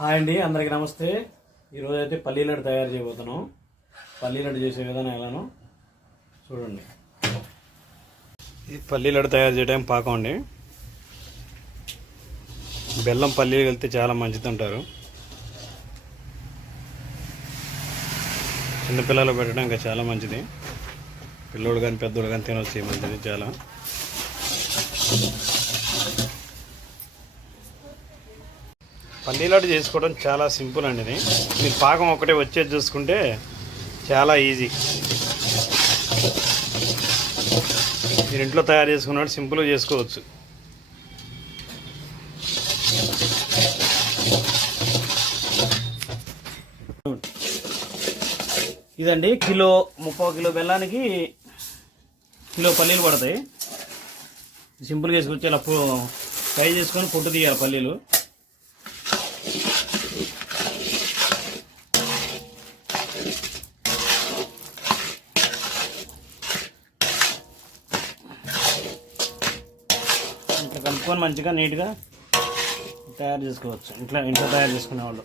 Hi అండి, అందరికీ నమస్తే. ఈరోజు అయితే పల్లీ లడ్డు తయారు చేయబోతున్నాం. పల్లీ లడ్డు చేసే విధానం ఎలానో చూడండి. ఇది పల్లీ లడ్డు తయారు చేయడం పాకం అండి. బెల్లం పల్లీలు వెళ్తే చాలా మంచిది అంటారు. చిన్నపిల్లలు పెట్టడం ఇంకా చాలా మంచిది. పిల్లోడు కానీ పెద్దోళ్ళు కానీ తినొచ్చు, మంచిది చాలా. పల్లీ లడ్డు చేసుకోవడం చాలా సింపుల్ అండి. ఇది మీరు పాకం ఒకటే వచ్చేది చూసుకుంటే చాలా ఈజీ. మీరు ఇంట్లో తయారు చేసుకున్నట్టు సింపుల్గా చేసుకోవచ్చు. ఇదండి కిలో 30 కిలో బెల్లానికి కిలో పల్లీలు పడతాయి. సింపుల్గా వేసుకొచ్చి ఇలా ఫ్రై చేసుకొని పొట్టు తీయాలి పల్లీలు. ఇట్లా కలుపుకొని మంచిగా నీట్గా తయారు చేసుకోవచ్చు. ఇంట్లో తయారు చేసుకునేవాళ్ళు.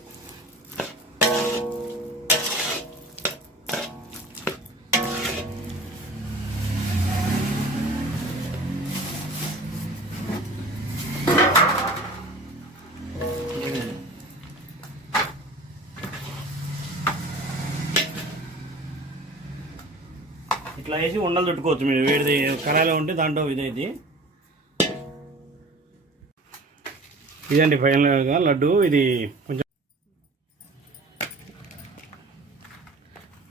ఇట్లా వేసి ఉండలు చుట్టుకోవచ్చు. మీరు వేడిది కళాయిలో ఉంటే దాంట్లో ఇదైతే ఇదండి ఫైనల్గా లడ్డు. ఇది కొంచెం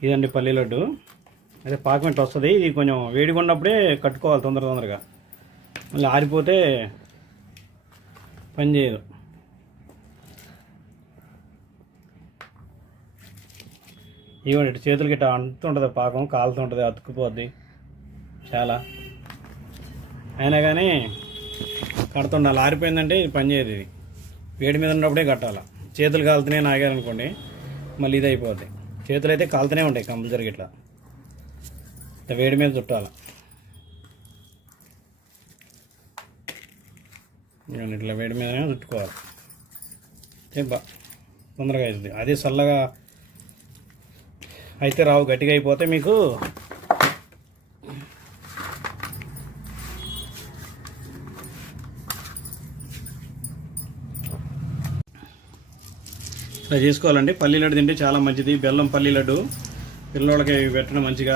ఇదండి పల్లీ లడ్డు. అదే పాకం ఇట్లా వస్తుంది. ఇది కొంచెం వేడిగా ఉన్నప్పుడే కట్టుకోవాలి తొందరగా. మళ్ళీ ఆరిపోతే పని చేయదు. ఇవ్వండి ఇటు చేతులకి ఇట్లా అంటుంటుంది, పాకం కాలుతుంటుంది, అతుక్కుపోద్ది చాలా. అయినా కానీ కడుతుండాలి. ఆరిపోయిందంటే ఇది పని చేయదు. ఇది వేడి మీద ఉన్నప్పుడే కట్టాలి. చేతులు కాలుతూనే నాగారనుకోండి మళ్ళీ ఇది అయిపోద్ది. చేతులు అయితే కాలుతూనే ఉంటాయి కంపల్సరీగా. ఇట్లా వేడి మీద చుట్టాలి. ఇట్లా వేడి మీదనే చుట్టుకోవాలి. తొందరగా అవుతుంది. అది చల్లగా అయితే రావు, గట్టిగా అయిపోతే మీకు ఇలా చేసుకోవాలండి. పల్లీ లడ్డు తింటే చాలా మంచిది. బెల్లం పల్లీ లడ్డు పిల్లలకి పెట్టడం మంచిగా.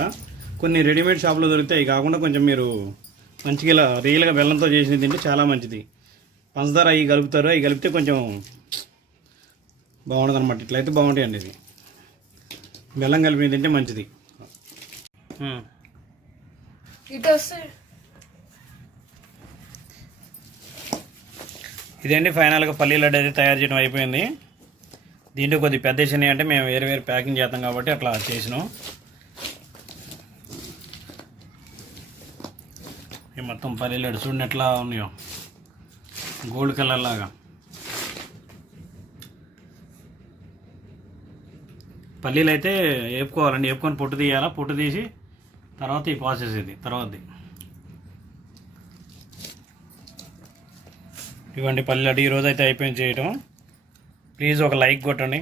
కొన్ని రెడీమేడ్ షాపులో దొరుకుతాయి. కాకుండా కొంచెం మీరు మంచిగా ఇలా రియల్గా బెల్లంతో చేసినవి తింటే చాలా మంచిది. పంచదార అవి కలుపుతారు. అవి కలిపితే కొంచెం బాగుంటుంది అనమాట. ఇట్లయితే బాగుంటాయండి. ఇది బెల్లం కలిపి తింటే మంచిది. ఇదండి ఫైనల్గా పల్లీ లడ్డు అయితే తయారు చేయడం అయిపోయింది. దీంట్లో కొద్దిగా పెద్ద చిన్నవి అంటే మేము వేరే ప్యాకింగ్ చేస్తాం కాబట్టి అట్లా చేసినాం. ఈ మొత్తం పల్లీ లడ్డు చూడండి ఎట్లా ఉన్నాయో, గోల్డ్ కలర్ లాగా. పల్లీలు అయితే వేపుకోవాలండి. వేపుకొని పొట్టు తీయాలా. పొట్టు తీసి తర్వాత ఈ ప్రాసెస్ ఇది తర్వాతది. ఇవ్వండి పల్లీ లడ్డు ఈరోజు అయితే అయిపోయింది చేయటం. ప్లీజ్ ఒక లైక్ కొట్టండి.